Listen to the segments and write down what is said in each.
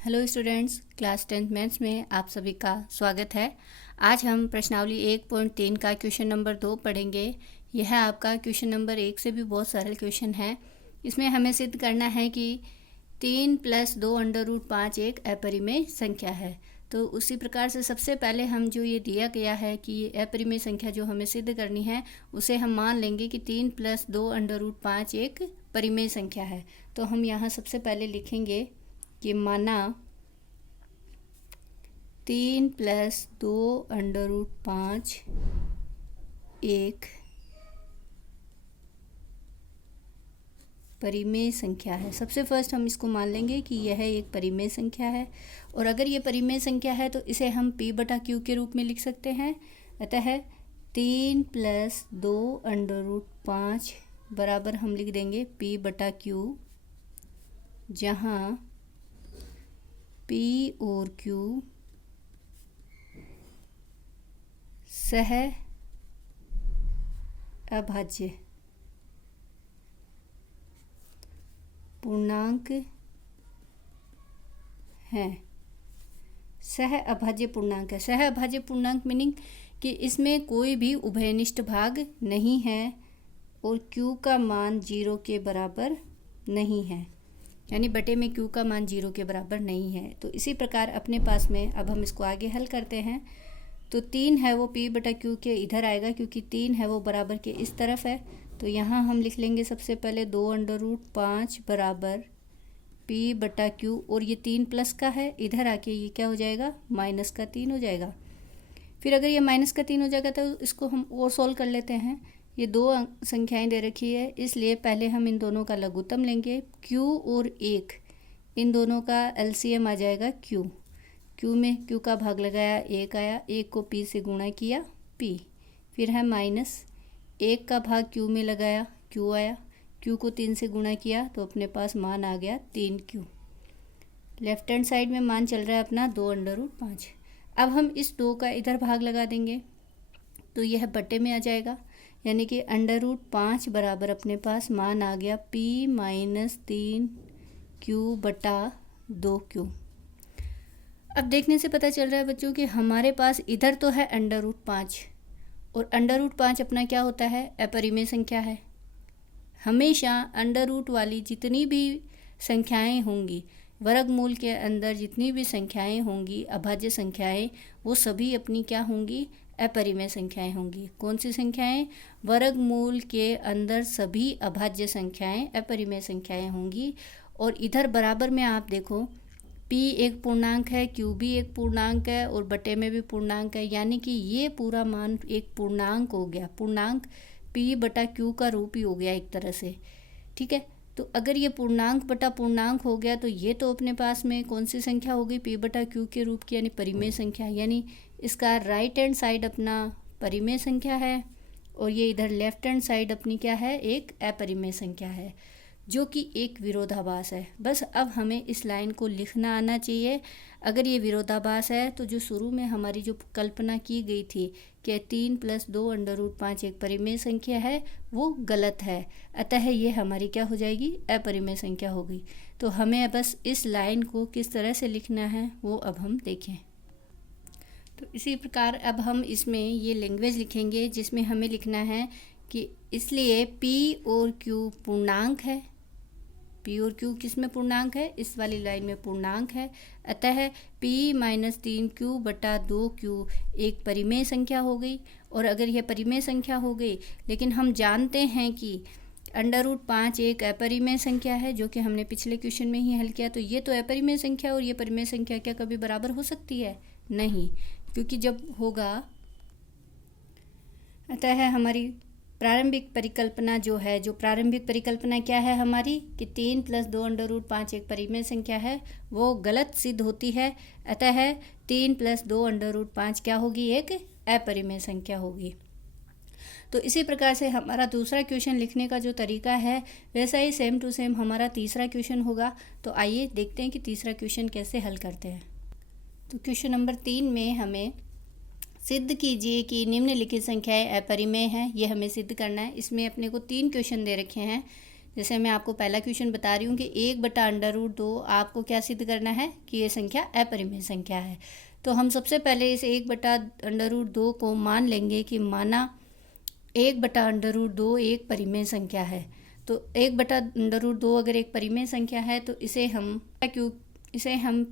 Hello students, class 10th maths में आप सभी का स्वागत है। आज हम प्रश्नावली 1.3 का क्वेश्चन नंबर 2 पढ़ेंगे। यह आपका क्वेश्चन नंबर 1 से भी बहुत सरल क्वेश्चन है। इसमें हमें सिद्ध करना है कि 3 + 2 √5 एक अपरिमेय संख्या है। तो उसी प्रकार से सबसे पहले हम जो ये दिया गया है कि ये अपरिमेय संख्या जो हमें सिद्ध करनी है उसे हम मान लेंगे कि 3 + 2 √5 एक परिमेय संख्या है। तो हम यहाँ सबसे पहले लिखेंगे कि माना 3 + 2 √5 एक परिमेय संख्या है। सबसे फर्स्ट हम इसको मान लेंगे कि यह एक परिमेय संख्या है, और अगर ये परिमेय संख्या है तो इसे हम P/Q के रूप में लिख सकते हैं। अतः 3 + 2 √5 बराबर हम लिख देंगे P/Q, जहाँ P और Q सह अभाज्य पूर्णांक हैं। सह अभाज्य पूर्णांक है। सह अभाज्य पूर्णांक मीनिंग कि इसमें कोई भी उभयनिष्ठ भाग नहीं है और Q का मान 0 के बराबर नहीं है, यानी बटे में Q का मान 0 के बराबर नहीं है। तो इसी प्रकार अपने पास में अब हम इसको आगे हल करते हैं। तो 3 है वो P/Q के इधर आएगा, क्योंकि 3 है वो बराबर के इस तरफ है। तो यहाँ हम लिख लेंगे सबसे पहले 2 √5 बराबर P/Q, और ये 3 प्लस का है, इधर आके ये क्या हो जाएगा, -3 हो जाएगा। फिर अगर ये -3 हो जाएगा तो इसको हम और सोल्व कर लेते हैं। ये दो संख्याएं दे रखी है, इसलिए पहले हम इन दोनों का लघुत्तम लेंगे। Q और 1, इन दोनों का LCM आ जाएगा Q। Q में Q का भाग लगाया, 1 आया, 1 को P से गुणा किया, P। फिर है -1 का भाग Q में लगाया, Q आया, Q को 3 से गुणा किया तो अपने पास मान आ गया 3Q। लेफ्ट हैंड साइड में मान चल रहा है अपना 2 √5। अब हम इस 2 का इधर भाग लगा देंगे तो यह बटे में आ जाएगा, यानी कि √5 बराबर अपने पास मान आ गया P - 3Q/2Q। अब देखने से पता चल रहा है बच्चों कि हमारे पास इधर तो है √5, और √5 अपना क्या होता है, अपरिमेय संख्या है। हमेशा अंडर वाली जितनी भी संख्याएं होंगी, वर्गमूल के अंदर जितनी भी संख्याएं होंगी, अभाज्य संख्याएं, वो सभी अपनी क्या होंगी, अपरिमेय संख्याएं होंगी। कौन सी संख्याएं, वर्गमूल के अंदर सभी अभाज्य संख्याएं अपरिमेय संख्याएं होंगी। और इधर बराबर में आप देखो P एक पूर्णांक है, Q भी एक पूर्णांक है, और बटे में भी पूर्णांक है, यानी कि ये पूरा मान एक पूर्णांक हो गया। पूर्णांक P/Q का रूप ही हो गया एक तरह से, ठीक है। तो अगर ये पूर्णांक बटा पूर्णांक हो गया तो ये तो अपने पास में कौन सी संख्या होगी, P/Q के रूप की, यानी परिमेय संख्या। यानी इसका राइट हैंड साइड अपना परिमेय संख्या है, और ये इधर लेफ्ट हैंड साइड अपनी क्या है, एक अपरिमेय संख्या है, जो कि एक विरोधाभास है। बस अब हमें इस लाइन को लिखना आना चाहिए। अगर ये विरोधाभास है तो जो शुरू में हमारी जो कल्पना की गई थी कि 3 + 2 √5 एक परिमेय संख्या है, वो गलत है। अतः ये हमारी क्या हो जाएगी, अपरिमेय संख्या होगी। तो हमें बस इस लाइन को किस तरह से लिखना है वो अब हम देखें। तो इसी प्रकार अब हम इसमें ये लैंग्वेज लिखेंगे जिसमें हमें लिखना है कि इसलिए P और Q पूर्णांक है। P और Q किस में पूर्णांक है, इस वाली लाइन में पूर्णांक है। अतः P - 3Q/2Q एक परिमेय संख्या हो गई। और अगर यह परिमेय संख्या हो गई, लेकिन हम जानते हैं कि √5 एक अपरिमेय संख्या है, जो कि हमने पिछले क्वेश्चन में ही हल किया। तो ये तो अपरिमेय संख्या और ये परिमेय संख्या क्या कभी बराबर हो सकती है, नहीं, क्योंकि जब होगा, अतः हमारी प्रारंभिक परिकल्पना जो है, जो प्रारंभिक परिकल्पना क्या है हमारी, कि 3 + 2 √5 एक परिमेय संख्या है, वो गलत सिद्ध होती है। अतः 3 + 2 √5 क्या होगी, एक अपरिमेय संख्या होगी। तो इसी प्रकार से हमारा दूसरा क्वेश्चन लिखने का जो तरीका है वैसा ही सेम टू सेम हमारा तीसरा क्वेश्चन होगा। तो आइए देखते हैं कि तीसरा क्वेश्चन कैसे हल करते हैं। तो क्वेश्चन नंबर 3 में हमें सिद्ध कीजिए कि निम्नलिखित संख्याएं अपरिमेय हैं। ये हमें सिद्ध करना है। इसमें अपने को 3 क्वेश्चन दे रखे हैं। जैसे मैं आपको पहला क्वेश्चन बता रही हूँ कि 1/√2 आपको क्या सिद्ध करना है कि ये संख्या अपरिमेय संख्या है। तो हम सबसे पहले इस 1/√2 को मान लेंगे कि माना 1/√2 एक परिमेय संख्या है। तो 1/√2 अगर एक परिमेय संख्या है तो इसे हम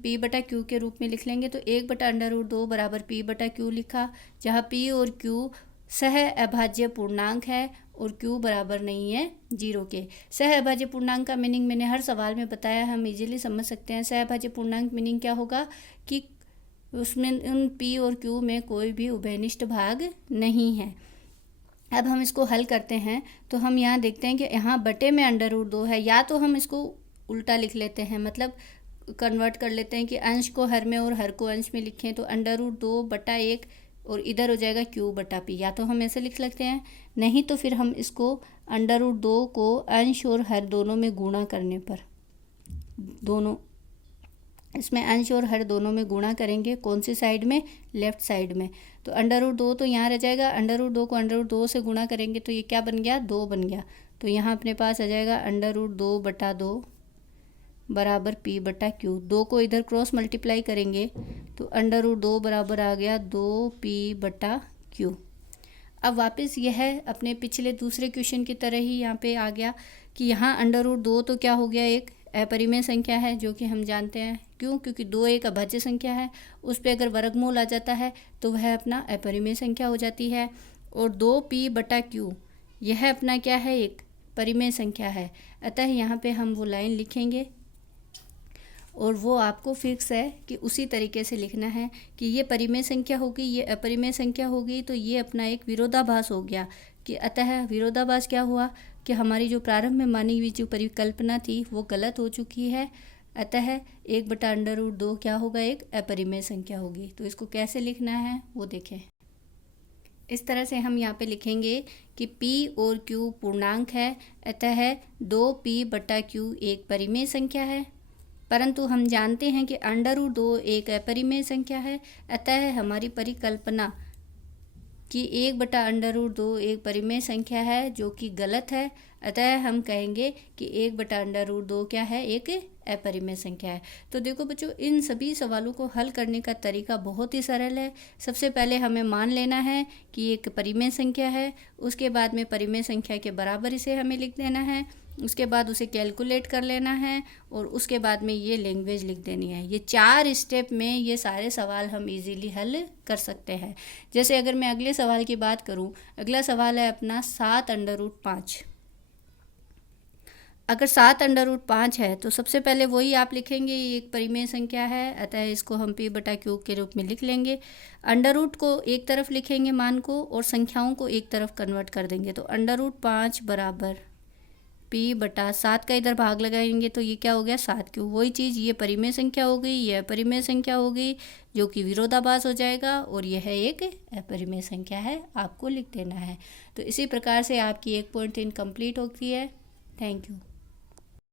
p/q के रूप में लिख लेंगे। तो 1/√2 बराबर p/q लिखा, जहाँ p और q सह अभाज्य पूर्णांक है और q बराबर नहीं है 0 के। सह अभाज्य पूर्णांक का मीनिंग मैंने हर सवाल में बताया, हम इजीली समझ सकते हैं। सह अभाज्य पूर्णांक मीनिंग क्या होगा कि उसमें उन p और q में कोई भी उभयनिष्ठ भाग नहीं है। अब हम इसको हल करते हैं तो हम यहाँ देखते हैं कि यहाँ बटे में √2 है, या तो हम इसको उल्टा लिख लेते हैं, मतलब कन्वर्ट कर लेते हैं कि अंश को हर में और हर को अंश में लिखें। तो √2/1 और इधर हो जाएगा q/p, या तो हम ऐसे लिख सकते हैं, नहीं तो फिर हम इसको √2 को अंश और हर दोनों में गुणा करने पर, दोनों इसमें अंश और हर दोनों में गुणा करेंगे। कौन सी साइड में? लेफ्ट साइड में। तो √2 तो यहाँ रह जाएगा, √2 को √2 से गुणा करेंगे तो ये क्या बन गया? 2 बन गया। तो यहाँ अपने पास आ जाएगा √2/2 बराबर p/q। 2 को इधर क्रॉस मल्टीप्लाई करेंगे तो √2 बराबर आ गया 2p/q। अब वापस यह अपने पिछले दूसरे क्वेश्चन की तरह ही यहाँ पे आ गया कि यहाँ √2 तो क्या हो गया? एक अपरिमेय संख्या है, जो कि हम जानते हैं। क्यों? क्योंकि 2 एक अभाज्य संख्या है, उस पर अगर वर्गमूल आ जाता है तो वह अपना अपरिमेय संख्या हो जाती है। और 2p/q यह अपना क्या है? एक परिमेय संख्या है। अतः यहाँ पे हम वो लाइन लिखेंगे और वो आपको फिक्स है कि उसी तरीके से लिखना है कि ये परिमेय संख्या होगी, ये अपरिमेय संख्या होगी। तो ये अपना एक विरोधाभास हो गया कि अतः विरोधाभास क्या हुआ कि हमारी जो प्रारंभ में मानी हुई जो परिकल्पना थी वो गलत हो चुकी है। अतः 1/√2 क्या होगा? एक अपरिमेय संख्या होगी। तो इसको कैसे लिखना है वो देखें। इस तरह से हम यहाँ पे लिखेंगे कि p और q पूर्णांक है, अतः 2p/q एक परिमेय संख्या है। परंतु हम जानते हैं कि √2 एक अपरिमेय संख्या है, अतः हमारी परिकल्पना कि 1/√2 एक परिमेय संख्या है, जो कि गलत है। अतः हम कहेंगे कि 1/√2 क्या है? एक अपरिमेय संख्या है। तो देखो बच्चों, इन सभी सवालों को हल करने का तरीका बहुत ही सरल है। सबसे पहले हमें मान लेना है कि एक परिमेय संख्या है, उसके बाद में परिमेय संख्या के बराबर इसे हमें लिख देना है, उसके बाद उसे कैलकुलेट कर लेना है और उसके बाद में ये लैंग्वेज लिख देनी है। ये 4 स्टेप में ये सारे सवाल हम इजीली हल कर सकते हैं। जैसे अगर मैं अगले सवाल की बात करूं, अगला सवाल है अपना 7√5। अगर 7√5 है तो सबसे पहले वही आप लिखेंगे, ये एक परिमेय संख्या है, अतः इसको हम p/q के रूप में लिख लेंगे। अंडर को एक तरफ लिखेंगे मान को, और संख्याओं को एक तरफ कन्वर्ट कर देंगे। तो √5 बराबर p/7 का इधर भाग लगाएंगे तो ये क्या हो गया? 7q। वही चीज़, ये परिमेय संख्या हो गई, ये अपरिमेय संख्या हो गई, जो कि विरोधाभास हो जाएगा, और यह एक अपरिमेय संख्या है, आपको लिख देना है। तो इसी प्रकार से आपकी 1.3 कंप्लीट होती है। Thank you.